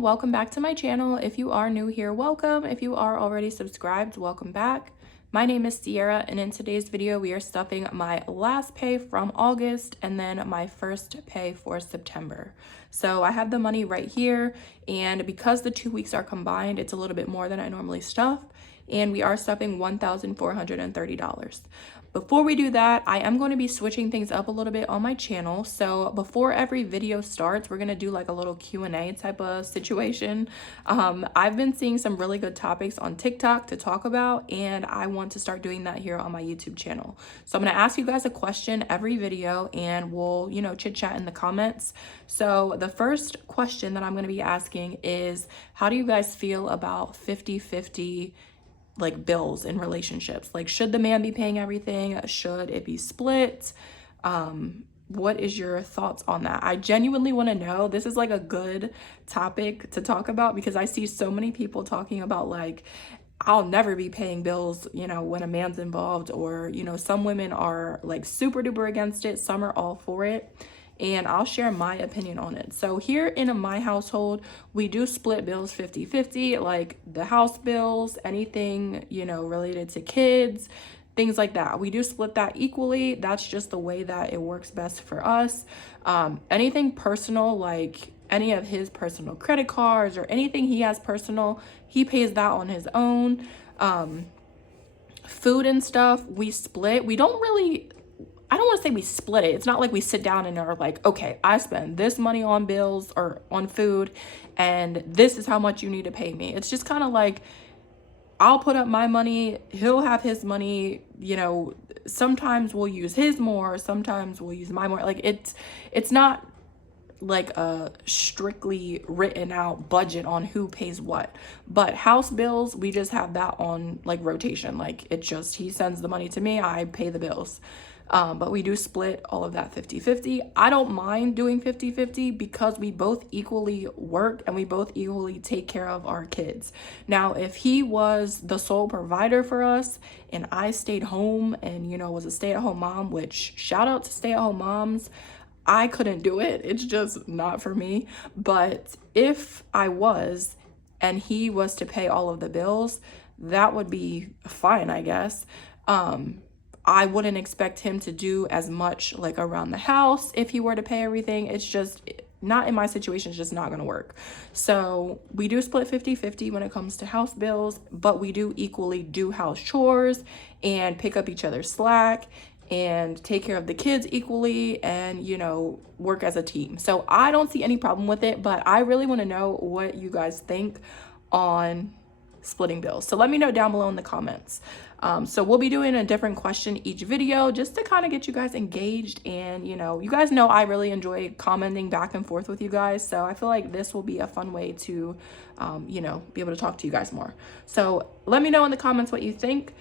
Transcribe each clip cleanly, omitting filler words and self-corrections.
everyone, welcome back to my channel. If you are new here, welcome. If you are already subscribed, welcome back. My name is Sierra, and in today's video we are stuffing my last pay from August and then my first pay for September. So I have the money right here, and because the 2 weeks are combined, it's a little bit more than I normally stuff, and we are stuffing $1,430. Before we do that, I am going to be switching things up a little bit on my channel. So before every video starts, we're going to do like a little Q&A type of situation. I've been seeing some really good topics on TikTok to talk about, and I want to start doing that here on my YouTube channel. So I'm going to ask you guys a question every video, and we'll, chit chat in the comments. So the first question that I'm going to be asking is, how do you guys feel about 50-50 like bills in relationships? Like, should the man be paying everything? Should it be split? What is your thoughts on that? I genuinely want to know. This is like a good topic to talk about because I see so many people talking about like, I'll never be paying bills, when a man's involved, or, some women are like super duper against it. Some are all for it. And I'll share my opinion on it. So here in my household, we do split bills 50-50, like the house bills, anything, related to kids, things like that. We do split that equally. That's just the way that it works best for us. Anything personal, like any of his personal credit cards or anything he has personal, he pays that on his own. Food and stuff, we split. We don't really, I don't want to say we split it. It's not like we sit down and are like, okay, I spend this money on bills or on food, and this is how much you need to pay me. It's just kind of like, I'll put up my money, he'll have his money, sometimes we'll use his more, sometimes we'll use my more. Like it's not like a strictly written out budget on who pays what. But house bills, we just have that on like rotation. Like it's just, he sends the money to me, I pay the bills. But we do split all of that 50-50. I don't mind doing 50-50 because we both equally work and we both equally take care of our kids. Now, if he was the sole provider for us and I stayed home and, was a stay-at-home mom, which shout out to stay-at-home moms, I couldn't do it. It's just not for me. But if I was and he was to pay all of the bills, that would be fine, I guess. I wouldn't expect him to do as much like around the house if he were to pay everything. It's just not in my situation. It's just not going to work. So we do split 50-50 when it comes to house bills, but we do equally do house chores and pick up each other's slack and take care of the kids equally and, work as a team. So I don't see any problem with it, but I really want to know what you guys think on splitting bills. So let me know down below in the comments. So we'll be doing a different question each video just to kind of get you guys engaged, and you guys know I really enjoy commenting back and forth with you guys, so I feel like this will be a fun way to be able to talk to you guys more. So let me know in the comments what you think.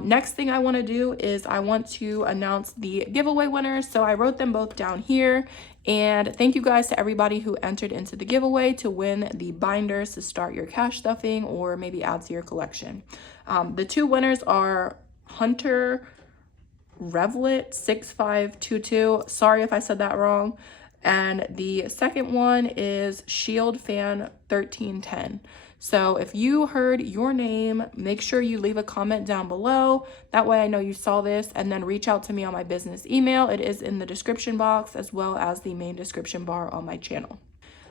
Next thing I want to do is I want to announce the giveaway winners. So I wrote them both down here, and thank you guys to everybody who entered into the giveaway to win the binders to start your cash stuffing or maybe add to your collection. The two winners are Hunter Revlet 6522. Sorry if I said that wrong. And the second one is Shield Fan 1310. So if you heard your name, make sure you leave a comment down below. That way I know you saw this, and then reach out to me on my business email. It is in the description box as well as the main description bar on my channel.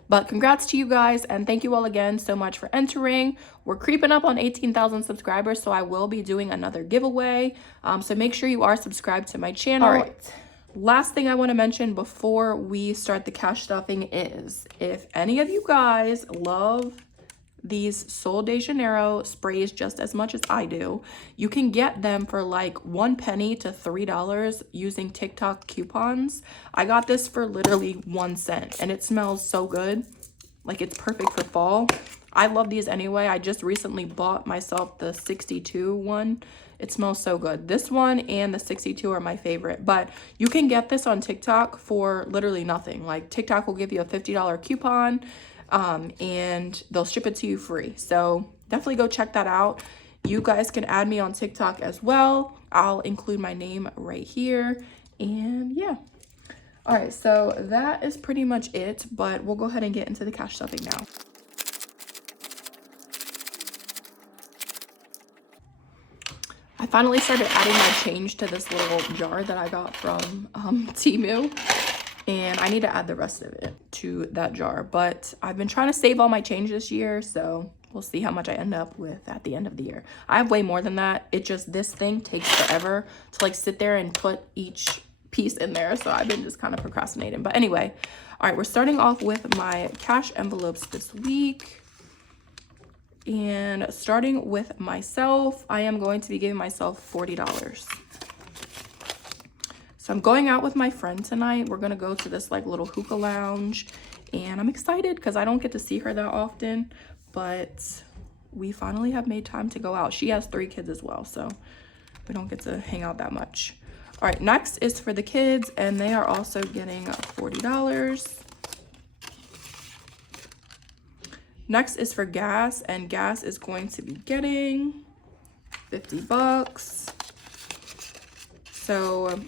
But congrats to you guys, and thank you all again so much for entering. We're creeping up on 18,000 subscribers, so I will be doing another giveaway. So make sure you are subscribed to my channel. All right. Last thing I want to mention before we start the cash stuffing is, if any of you guys love these Sol de Janeiro sprays just as much as I do, you can get them for like 1 penny to $3 using TikTok coupons. I got this for literally 1 cent, and it smells so good. Like, it's perfect for fall. I love these anyway. I just recently bought myself the 62 one. It smells so good. This one and the 62 are my favorite, but you can get this on TikTok for literally nothing. Like, TikTok will give you a $50 coupon, and they'll ship it to you free. So definitely go check that out. You guys can add me on TikTok as well. I'll include my name right here. And yeah. All right, so that is pretty much it, but we'll go ahead and get into the cash stuffing now. finally started adding my change to this little jar that I got from Temu. And I need to add the rest of it to that jar. But I've been trying to save all my change this year, so we'll see how much I end up with at the end of the year. I have way more than that. It just, this thing takes forever to like sit there and put each piece in there. So I've been just kind of procrastinating. But anyway, all right, we're starting off with my cash envelopes this week. And starting with myself, I am going to be giving myself $40. So I'm going out with my friend tonight. We're gonna go to this like little hookah lounge, and I'm excited because I don't get to see her that often, but we finally have made time to go out. She has 3 kids as well, so we don't get to hang out that much. All right, next is for the kids, and they are also getting $40. Next is for gas, and gas is going to be getting $50. So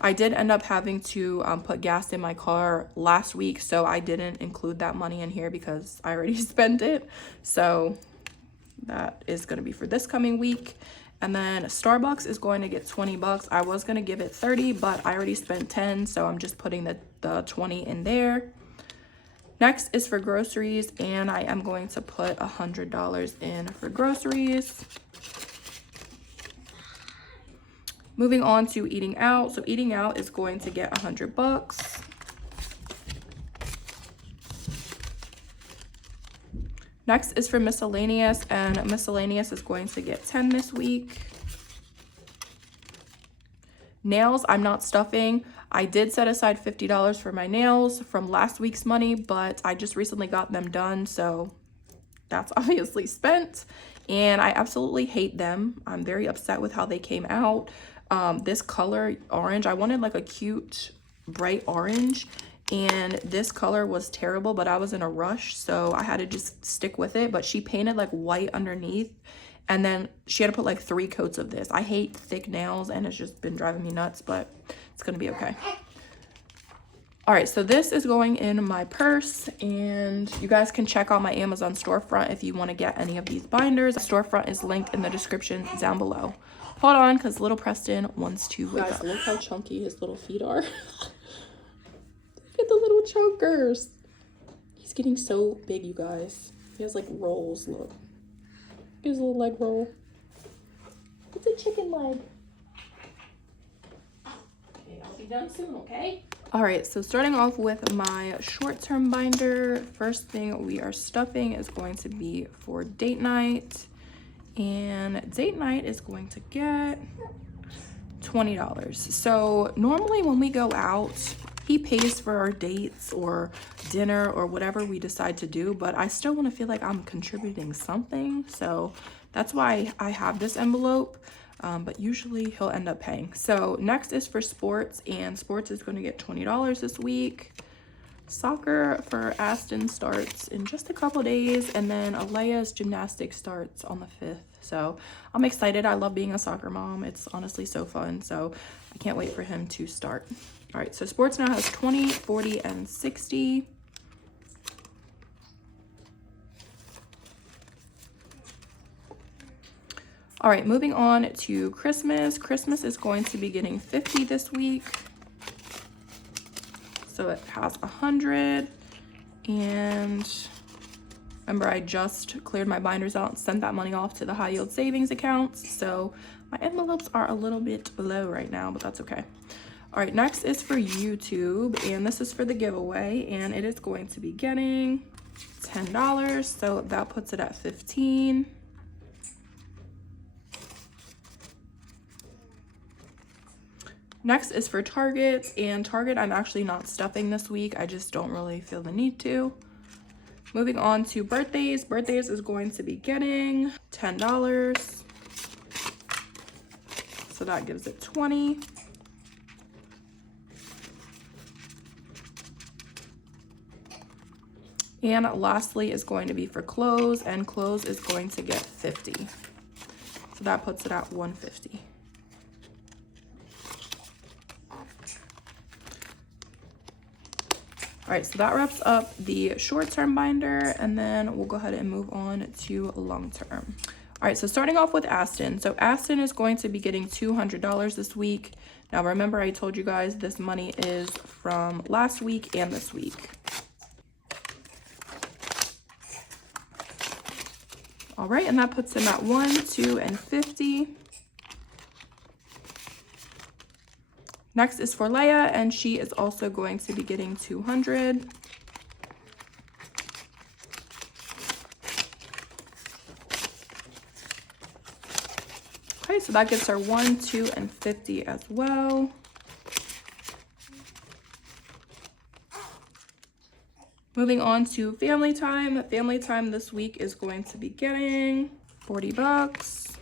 I did end up having to put gas in my car last week, so I didn't include that money in here because I already spent it. So that is going to be for this coming week. And then Starbucks is going to get $20. I was going to give it 30, but I already spent 10, so I'm just putting the 20 in there. Next is for groceries, and I am going to put $100 in for groceries. Moving on to eating out. So eating out is going to get $100. Next is for miscellaneous, and miscellaneous is going to get 10 this week. Nails, I'm not stuffing. I did set aside $50 for my nails from last week's money, but I just recently got them done, so that's obviously spent. And I absolutely hate them. I'm very upset with how they came out. This color orange, I wanted like a cute bright orange, and this color was terrible, but I was in a rush, so I had to just stick with it. But she painted like white underneath, and then she had to put like 3 coats of this. I hate thick nails, and it's just been driving me nuts, but it's gonna be okay. All right, so this is going in my purse, and you guys can check out my Amazon storefront if you want to get any of these binders. The storefront is linked in the description down below. Hold on, because little Preston wants to wake up. Look how chunky his little feet are. Look at the little chunkers. He's getting so big, you guys. He has like rolls, look. His little leg roll. It's a chicken leg. Okay, I'll be done soon, okay? All right, so starting off with my short-term binder, first thing we are stuffing is going to be for date night. And date night is going to get $20. So normally when we go out, he pays for our dates or dinner or whatever we decide to do, but I still want to feel like I'm contributing something. So that's why I have this envelope, but usually he'll end up paying. So next is for sports, and sports is going to get $20 this week. Soccer for Aston starts in just a couple days, and then Alea's gymnastics starts on the 5th. So I'm excited. I love being a soccer mom. It's honestly so fun. So I can't wait for him to start. All right, so sports now has 20, 40, and 60. All right, moving on to Christmas. Christmas is going to be getting 50 this week. So it has 100, and remember I just cleared my binders out and sent that money off to the high yield savings accounts. So my envelopes are a little bit low right now, but that's okay. All right, next is for YouTube, and this is for the giveaway, and it is going to be getting $10. So that puts it at 15. Next is for Target, and Target I'm actually not stuffing this week. I just don't really feel the need to. Moving on to birthdays. Birthdays is going to be getting $10. So that gives it 20. And lastly is going to be for clothes, and clothes is going to get 50. So that puts it at 150. All right, so that wraps up the short-term binder, and then we'll go ahead and move on to long-term. All right, so starting off with Aston. So Aston is going to be getting $200 this week. Now remember, I told you guys this money is from last week and this week. All right, and that puts him at 1, 2, and 50. Next is for Leia, and she is also going to be getting 200. Okay, so that gives her 1, 2, and 50 as well. Moving on to family time. Family time this week is going to be getting $40.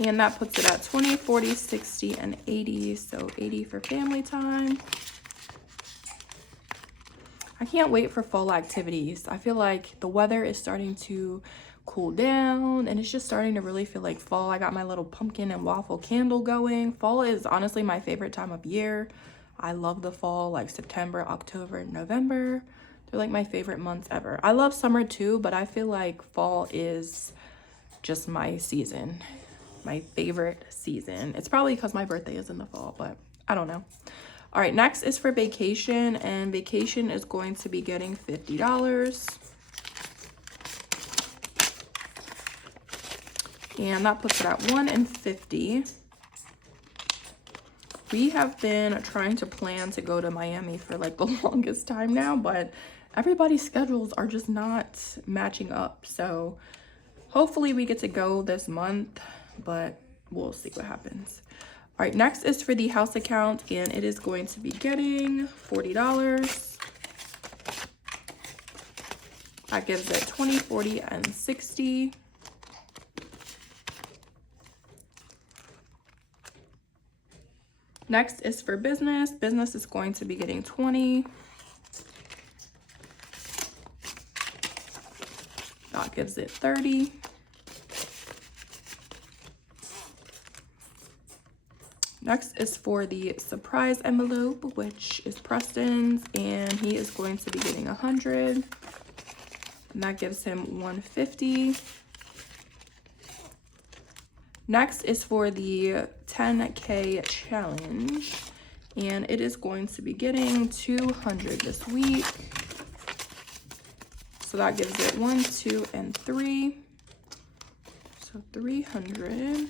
And that puts it at 20, 40, 60, and 80. So 80 for family time. I can't wait for fall activities. I feel like the weather is starting to cool down and it's just starting to really feel like fall. I got my little pumpkin and waffle candle going. Fall is honestly my favorite time of year. I love the fall, like September, October, November. They're like my favorite months ever. I love summer too, but I feel like fall is just my season. My favorite season. It's probably because my birthday is in the fall, but I don't know. All right, next is for vacation, and vacation is going to be getting $50. And that puts it at 1 and 50. We have been trying to plan to go to Miami for like the longest time now, but everybody's schedules are just not matching up. So hopefully we get to go this month, but we'll see what happens. All right, next is for the house account, and it is going to be getting $40. That gives it 20, 40, and 60. Next is for business. Business is going to be getting 20. That gives it 30. Next is for the surprise envelope, which is Preston's, and he is going to be getting 100. And that gives him 150. Next is for the 10K challenge, and it is going to be getting 200 this week. So that gives it 1, 2, and 3. So 300.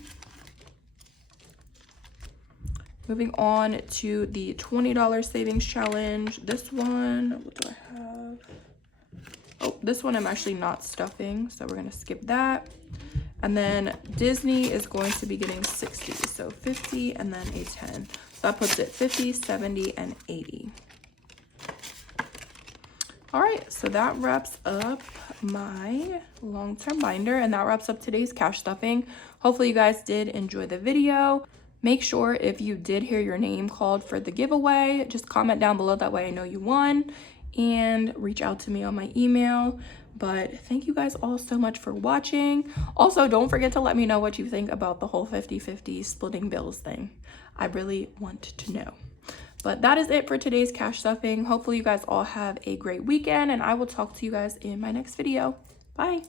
Moving on to the $20 savings challenge. This one, what do I have? Oh, this one I'm actually not stuffing, so we're gonna skip that. And then Disney is going to be getting 60, so 50 and then a 10. So that puts it 50, 70, and 80. All right, so that wraps up my long-term binder, and that wraps up today's cash stuffing. Hopefully you guys did enjoy the video. Make sure if you did hear your name called for the giveaway, just comment down below, that way I know you won, and reach out to me on my email. But thank you guys all so much for watching. Also, don't forget to let me know what you think about the whole 50-50 splitting bills thing. I really want to know. But that is it for today's cash stuffing. Hopefully you guys all have a great weekend, and I will talk to you guys in my next video. Bye.